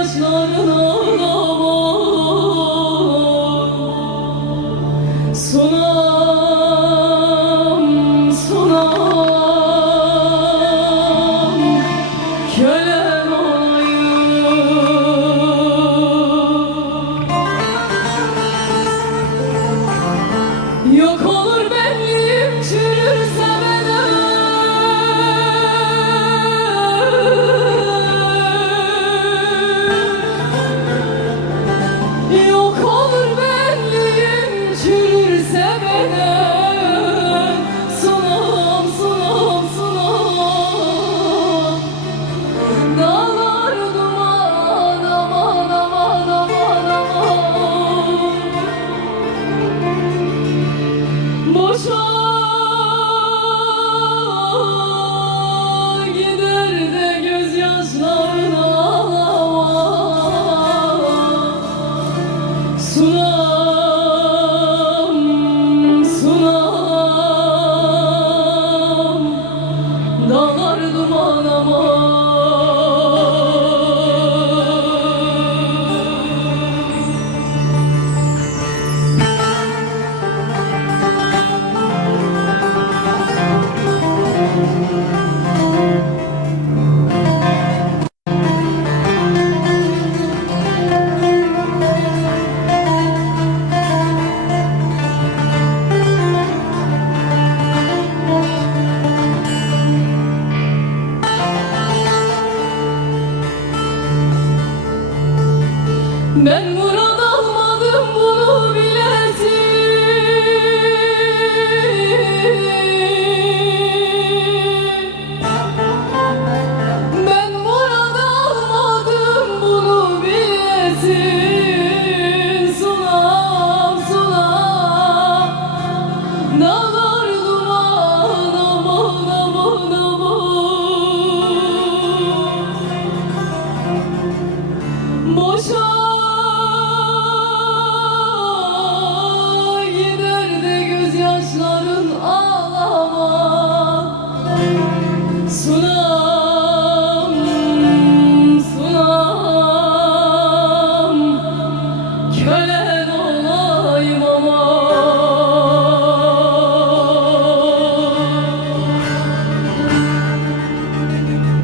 gözyaşların ağlama. Sunam, sunam, kölen olayım. Yok olur benliğim çürürse beden. Yok olur benliğim çürürse beden. Sunam, sunam, sunam, dağlar duman, aman, aman, aman, aman. Boşa gider de gözyaşların ağlama. Sunam, sunam, dağlar duman aman. Ben murad almadım bunu bilesin. Ben murad almadım bunu bilesin. Sunam, sunam, dağlar duman, aman, aman, aman. Boşa gider de gözyaşların ağlama. Sunam, sunam, kölen olayım ama.